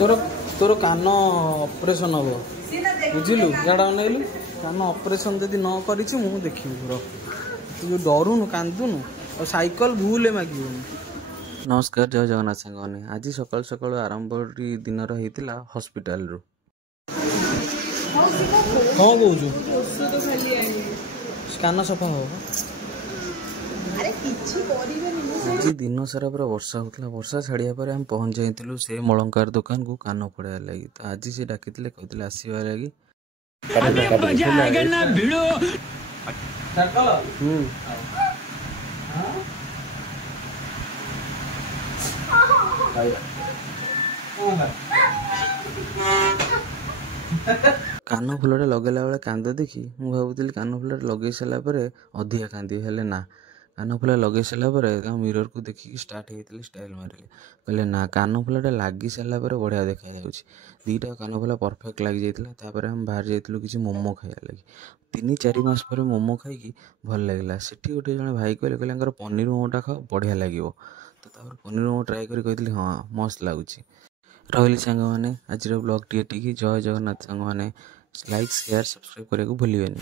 तोर तोर कान ऑपरेशन हम बुझिलु झाड़ा अनेलु कान ऑपरेशन जदि न करिछि मु देखिबि पुरा तू डरुनु कांदुनु और साइकिल भूले मागिबुनु। नमस्कार जय जगन्नाथ सांगने आज सकाल सकाल आरंभ दिन रही हॉस्पिटल रु कौन कौचु कान सफा हो आज दिन सारा पूरा वर्षा होता वर्षा छाड़िया पर हम पहुँच जाइलु से मलंकार दुकान को कान पड़ा लगी तो आज सी डाकी कहते आसवा लगी कान फुलटा लगेला बेले कांद देखी मु भावुली कान फुलटा लगे सारापर अधिका कांदी हेले ना कान फुला लगे सारापर मिरर को देखिकी स्टार्ट होती स्टाइल मारे कहले ना कान फुलटा लगी सारापर बढ़िया देखा दीटा कान फुला परफेक्ट लग जाता हम बाहर जाइलु कि मोमो खाया लगी 3-4 मास पर मोमो खाई भल लगे सेठी गोटे जन भाई कहले पनीर मोमोटा खाओ बढ़िया लगे तो पनीर मोमो ट्राए करी हाँ मस्त लगुच रही सांग मैंने आज ब्लॉग टी जय जगन्नाथ सांग मैंने लाइक शेयर सब्सक्राइब करने को भूलिए।